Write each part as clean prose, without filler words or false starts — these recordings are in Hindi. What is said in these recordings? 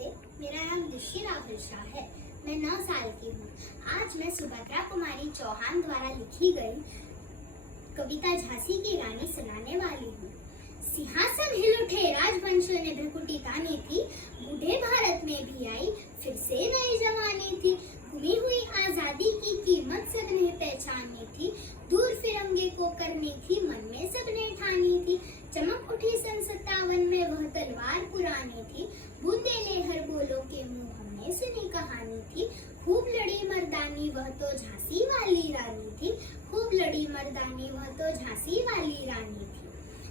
नमस्ते, मेरा नाम ऋषि राहुल शाह है। मैं 9 साल की हूँ। आज मैं सुभद्रा कुमारी चौहान द्वारा लिखी गई कविता झांसी की रानी सुनाने वाली हूँ। सिंहासन हिल उठे राजवंशों ने भ्रकुटी तानी थी, बूढ़े भारत में भी आई फिर से नई जवानी थी। गुमी हुई आजादी की कीमत सबने पहचानी थी, दूर फिरंगे को करनी थी मन में सबने ठानी थी। चमक उठी सन 57 में वह तलवार पुरानी थी, बूंदे ले हर बोलो के मुंह हमने सुनी कहानी थी। खूब लड़ी मर्दानी वह तो झांसी वाली रानी थी, खूब लड़ी मर्दानी वह तो झांसी वाली रानी थी।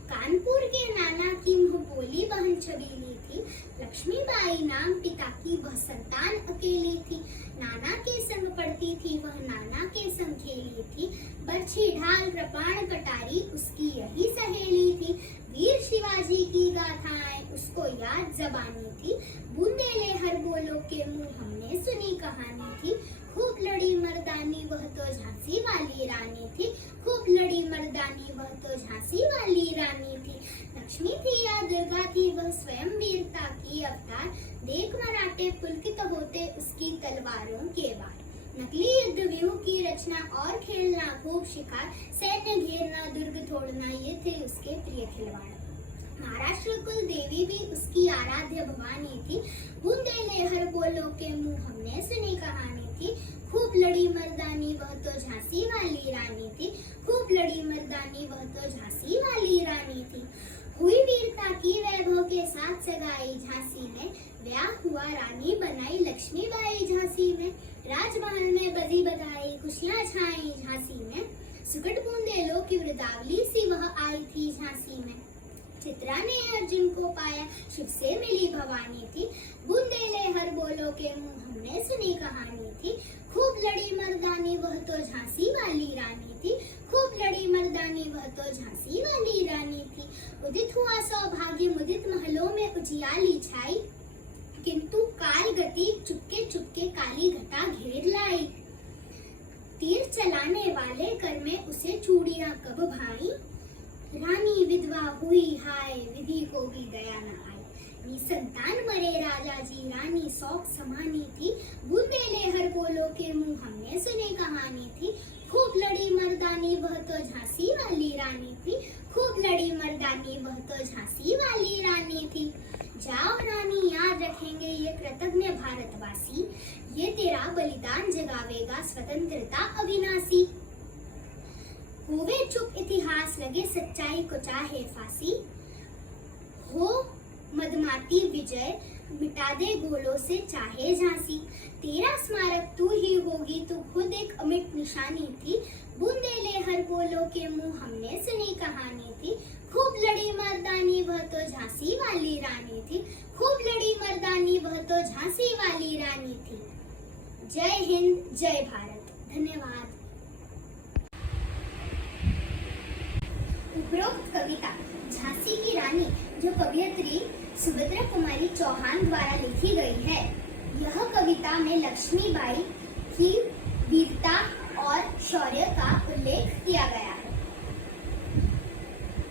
कानपुर के नाना की मुंह बोली बहन छबीली थी, लक्ष्मीबाई नाम पिता की वह संतान अकेली थी। नाना के संग पढ़ती थी वह नाना के संग खेली थी, बरछी ढाल कृपाण कटारी उसकी यही सहेली थी। वीर शिवाजी की गाथाएं उसको याद जबानी थी, बूंदे ले हर बोलो के मुंह हमने सुनी कहानी थी। खूब लड़ी मर्दानी वह तो झांसी वाली रानी थी, खूब लड़ी मर्दानी वह तो झांसी वाली रानी थी। लक्ष्मी थी या दुर्गा थी वह स्वयं वीरता की अवतार, देख मराठे पुलकित होते उसकी तलवारों के वार। नकली युद्ध व्यूह की रचना और खेलना खूब शिकार, सैन्य घेरना दुर्ग तोड़ना ये थे उसके प्रिय खिलवाड़। महाराष्ट्र कुल देवी भी उसकी आराध्य भवानी थी, बूंदे ले हर बोलो के मुंह हमने सुनी कहानी थी। खूब लड़ी मर्दानी वह तो झांसी वाली रानी थी, खूब लड़ी मर्दानी वह तो झांसी वाली रानी थी। हुई वीरता की वैभव के साथ सगाई झांसी में, ब्याह हुआ रानी बनाई लक्ष्मीबाई झांसी में। राजमहल में बजी बधाई खुशियां छाई झांसी में, सुकट बूंदे लो की वृदावली सी वह आई थी झांसी में। चित्रा ने अर्जुन को पाया शिव से मिली भवानी थी, बूंदे ले हर बोलो के मुंह हमने सुनी कहानी थी। खूब लड़ी मर्दानी वह तो झांसी वाली रानी थी, खूब लड़ी मर्दानी वह तो झांसी वाली रानी थी। उदित हुआ सौभाग्य मुदित महलों में उजियाली छाई, किंतु काल गति चुपके चुपके काली घटा घेर लाई। तीर चलाने वाले कर में उसे चूड़ियां कब भाई, रानी विधवा हुई हाय विधि को भी दया न आई। निसंतान मरे राजा जी रानी शौक समानी थी, बूंदे ले हर बोलो के मुंह हमने सुनी कहानी थी। खूब लड़ी मर्दानी वह तो झांसी वाली रानी थी, खूब लड़ी मर्दानी वह तो झांसी वाली रानी थी। जाओ रानी याद रखेंगे ये कृतज्ञ भारतवासी, ये तेरा बलिदान जगावेगा स्वतंत्रता अविनाशी। होवे चुप इतिहास लगे सच्चाई को चाहे फांसी, हो मदमाती विजय मिटा दे गोलों से चाहे झांसी। तेरा स्मारक तू ही होगी तू खुद एक अमिट निशानी थी, बूंदे ले हर बोलो के मुंह हमने सुनी कहानी थी। खूब लड़ी मर्दानी वह तो झांसी वाली रानी थी, खूब लड़ी मर्दानी वह तो झांसी वाली रानी थी। जय हिंद जय भारत। धन्यवाद। उपरोक्त कविता झांसी की रानी जो कवयित्री सुभद्रा कुमारी चौहान द्वारा लिखी गई है, यह कविता में लक्ष्मीबाई की वीरता और शौर्य का उल्लेख किया गया है।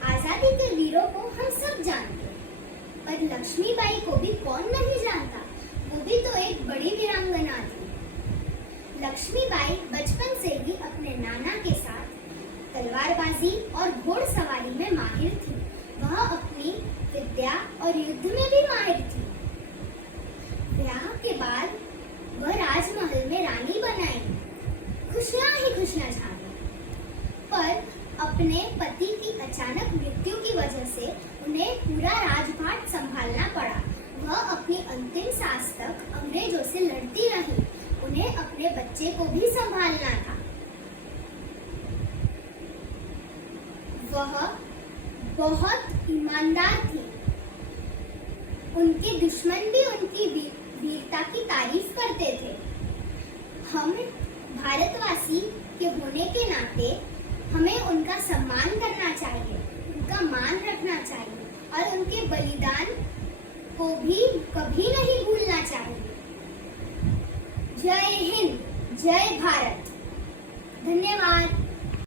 आजादी के वीरों को हम सब जानते हैं, पर लक्ष्मीबाई को भी कौन नहीं जानता, वो भी तो एक बड़ी वीरांगना थी। लक्ष्मीबाई बचपन से ही अपने नाना के साथ तलवारबाजी और घोड़सवारी में माहिर थी। वह अपनी विद्या और युद्ध में भी माहिर थी। ब्याह के बाद वह राजमहल में रानी बनाई, खुशियां ही खुशियां छा गईं। पर अपने पति की अचानक मृत्यु की वजह से उन्हें पूरा राजपाट संभालना पड़ा। वह अपनी अंतिम सांस तक अंग्रेजों से लड़ती रही, उन्हें अपने बच्चे को भी संभालना था। वह बहुत ईमानदार थी, उनके दुश्मन भी उनकी वीरता की तारीफ करते थे। हम भारतवासी के होने के नाते हमें उनका सम्मान करना चाहिए, उनका मान रखना चाहिए और उनके बलिदान को भी कभी नहीं भूलना चाहिए। जय हिंद जय भारत। धन्यवाद।